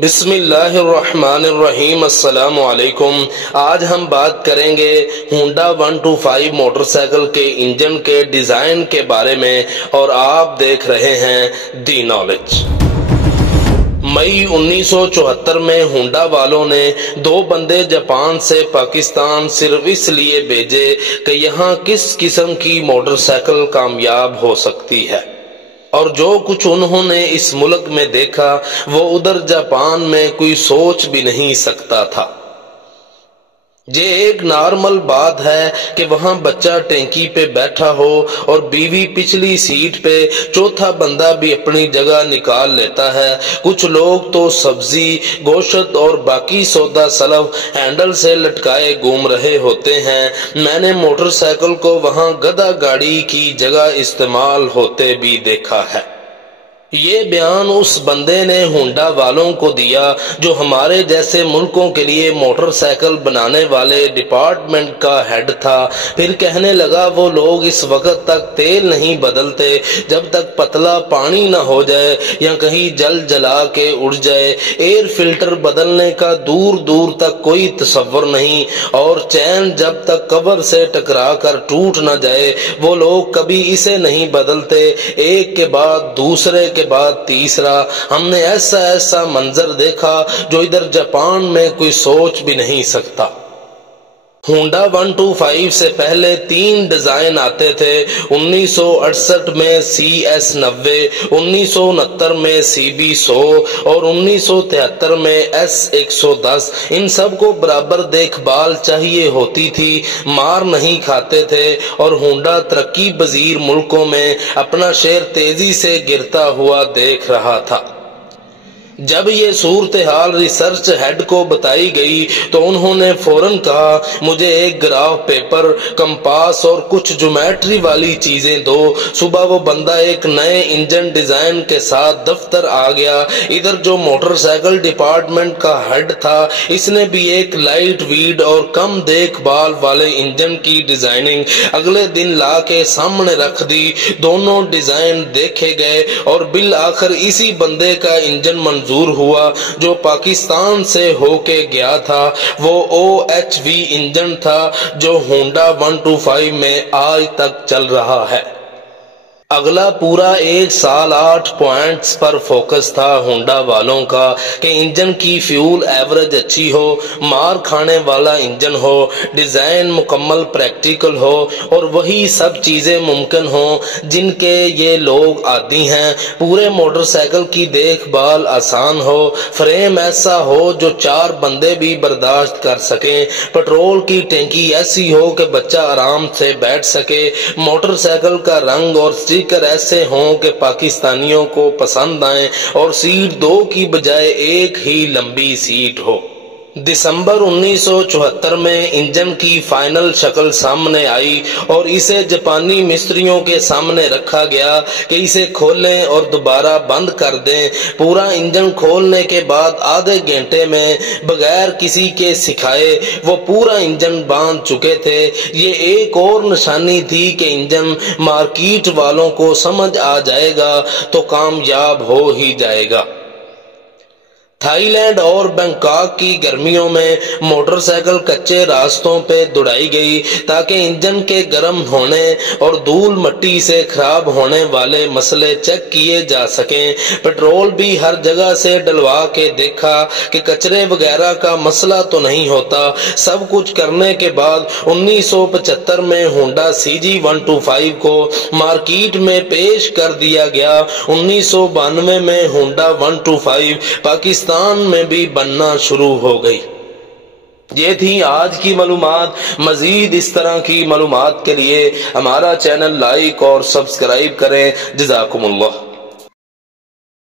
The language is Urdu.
بسم اللہ الرحمن الرحیم۔ السلام علیکم۔ آج ہم بات کریں گے ہونڈا 125 موٹر سائیکل کے انجن کے ڈیزائن کے بارے میں، اور آپ دیکھ رہے ہیں دی نالج۔ مئی 1974 میں ہونڈا والوں نے 2 بندے جاپان سے پاکستان صرف اس لیے بھیجے کہ یہاں کس قسم کی موٹر سائیکل کامیاب ہو سکتی ہے، اور جو کچھ انہوں نے اس ملک میں دیکھا وہ ادھر جاپان میں کوئی سوچ بھی نہیں سکتا تھا۔ یہ ایک نارمل بات ہے کہ وہاں بچہ ٹینکی پہ بیٹھا ہو اور بیوی پچھلی سیٹ پہ، چوتھا بندہ بھی اپنی جگہ نکال لیتا ہے۔ کچھ لوگ تو سبزی، گوشت اور باقی سودا سلف ہینڈل سے لٹکائے گھوم رہے ہوتے ہیں۔ میں نے موٹر سائیکل کو وہاں گدھا گاڑی کی جگہ استعمال ہوتے بھی دیکھا ہے۔ یہ بیان اس بندے نے ہونڈا والوں کو دیا جو ہمارے جیسے ملکوں کے لیے موٹر سائیکل بنانے والے ڈپارٹمنٹ کا ہیڈ تھا۔ پھر کہنے لگا وہ لوگ اس وقت تک تیل نہیں بدلتے جب تک پتلا پانی نہ ہو جائے یا کہیں جل جلا کے اڑ جائے۔ ایئر فلٹر بدلنے کا دور دور تک کوئی تصور نہیں، اور چین جب تک کور سے ٹکرا کر ٹوٹ نہ جائے وہ لوگ کبھی اسے نہیں بدلتے۔ ایک کے بعد دوسرے کے بعد تیسرا۔ ہم نے ایسا منظر دیکھا جو ادھر جاپان میں کوئی سوچ بھی نہیں سکتا۔ ہونڈا 125 سے پہلے 3 ڈیزائن آتے تھے۔ 1968 میں CS90، 1969 میں CB100 اور 1973 میں S110۔ ان سب کو برابر دیکھ بھال چاہیے ہوتی تھی، مار نہیں کھاتے تھے، اور ہونڈا ترقی پذیر ملکوں میں اپنا شیئر تیزی سے گرتا ہوا دیکھ رہا تھا۔ جب یہ صورتحال ریسرچ ہیڈ کو بتائی گئی تو انہوں نے فوراً کہا مجھے ایک گراف پیپر، کمپاس اور کچھ جیومیٹری والی چیزیں دو۔ صبح وہ بندہ ایک نئے انجن ڈیزائن کے ساتھ دفتر آ گیا۔ ادھر جو موٹر سائیکل ڈپارٹمنٹ کا ہیڈ تھا اس نے بھی ایک لائٹ ویٹ اور کم دیکھ بھال والے انجن کی ڈیزائننگ اگلے دن لا کے سامنے رکھ دی۔ دونوں ڈیزائن دیکھے گئے اور بالآخر اسی بندے کا انجن منظور ہوا جو پاکستان سے ہو کے گیا تھا۔ وہ OHV انجن تھا جو ہونڈا 125 میں آج تک چل رہا ہے۔ اگلا پورا 1 سال 8 پوائنٹس پر فوکس تھا ہونڈا والوں کا کہ انجن کی فیول ایوریج اچھی ہو، مار کھانے والا انجن ہو، ڈیزائن مکمل پریکٹیکل ہو، اور وہی سب چیزیں ممکن ہوں جن کے یہ لوگ عادی ہیں۔ پورے موٹر سائیکل کی دیکھ بھال آسان ہو، فریم ایسا ہو جو 4 بندے بھی برداشت کر سکیں، پٹرول کی ٹینکی ایسی ہو کہ بچہ آرام سے بیٹھ سکے، موٹر سائیکل کا رنگ اور اسٹیکر ایسے ہوں کہ پاکستانیوں کو پسند آئیں، اور سیٹ 2 کی بجائے 1 ہی لمبی سیٹ ہو۔ دسمبر 1974 میں انجن کی فائنل شکل سامنے آئی اور اسے جاپانی مستریوں کے سامنے رکھا گیا کہ اسے کھولیں اور دوبارہ بند کر دیں۔ پورا انجن کھولنے کے بعد آدھے گھنٹے میں بغیر کسی کے سکھائے وہ پورا انجن باندھ چکے تھے۔ یہ ایک اور نشانی تھی کہ انجن مارکیٹ والوں کو سمجھ آ جائے گا تو کامیاب ہو ہی جائے گا۔ تھائی لینڈ اور بینکاک کی گرمیوں میں موٹر سائیکل کچے راستوں پہ دوڑائی گئی تاکہ انجن کے گرم ہونے اور دھول مٹی سے خراب ہونے والے مسئلے چیک کیے جا سکیں۔ پٹرول بھی ہر جگہ سے ڈلوا کے دیکھا کہ کچرے وغیرہ کا مسئلہ تو نہیں ہوتا۔ سب کچھ کرنے کے بعد 1975 میں ہونڈا CG 125 کو مارکیٹ میں پیش کر دیا گیا۔ 1992 میں ہونڈا 125 پاکستان میں بھی بننا شروع ہو گئی۔ یہ تھی آج کی معلومات۔ مزید اس طرح کی معلومات کے لیے ہمارا چینل لائک اور سبسکرائب کریں۔ جزاکم اللہ۔